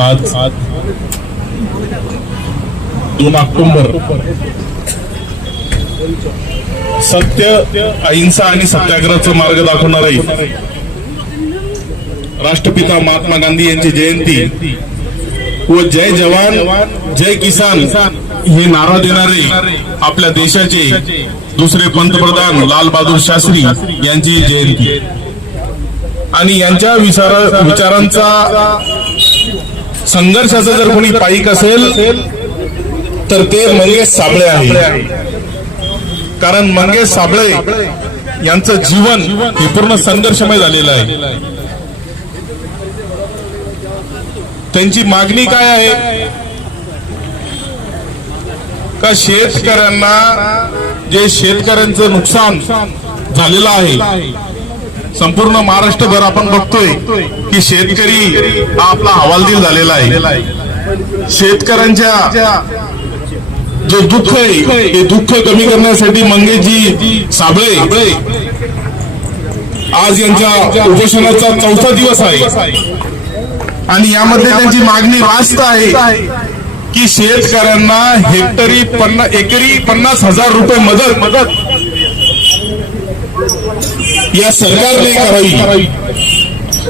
आज 2 ऑक्टोबर सत्य, अहिंसा आणि सत्याग्रहाचा मार्ग दाखवणारे राष्ट्रपिता महात्मा गांधी यांची जयंती व जय जवान जय किसान हे नारा देणारे आपल्या देशाचे दुसरे पंतप्रधान लाल बहादूर शास्त्री यांची जयंती आणि यांच्या विचारांचा संघर्षाचा जर कोणी पाईक असेल तर ते मंगेश साबळे आहे. कारण मंगेश साबळे यांचं जीवन हे पूर्ण संघर्षमय झालेलं आहे. त्यांची मागणी काय आहे का शेतकऱ्यांना जे शेतकऱ्यांचं नुकसान झालेलं आहे, संपूर्ण महाराष्ट्रभर आपण बघतोय की शेतकरी हा आपला हवालदिल झालेला आहे. शेतकऱ्यांच्या जे दुःख आहे ते दुःख कमी करण्यासाठी मंगेशजी साबळे आज यांच्या उपोषणाचा 4था दिवस आहे आणि यामध्ये त्यांची मागणी रास्त आहे की शेतकऱ्यांना एकरी 50,000 रुपये मदत या सरकारने करावी.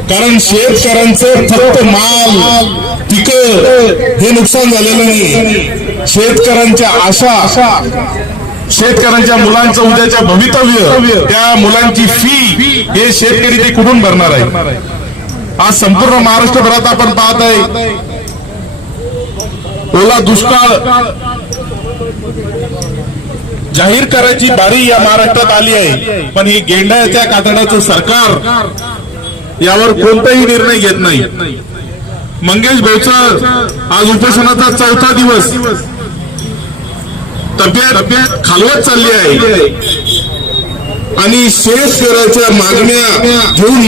कारण शेतकऱ्यांचं फक्त माल पिकं हे नुकसान झालेलं नाही, शेतकऱ्यांच्या आशा, शेतकऱ्यांच्या मुलांचं उद्याच्या भवितव्य, त्या मुलांची फी हे शेतकरी ते कुठून भरणार आहे. आज संपूर्ण महाराष्ट्रभरात आपण पाहत आहे ओला दुष्काळ जाहीर करायची बारी या महाराष्ट्रात आली आहे, पण ही गेंड्याच्या कातड्याचं सरकार यावर कोणताही निर्णय घेत नाही. मंगेश भाऊचा आज उपोषणाचा 4था दिवस, तब्येत खालवत चालली आहे आणि शेतकऱ्याच्या मागण्या घेऊन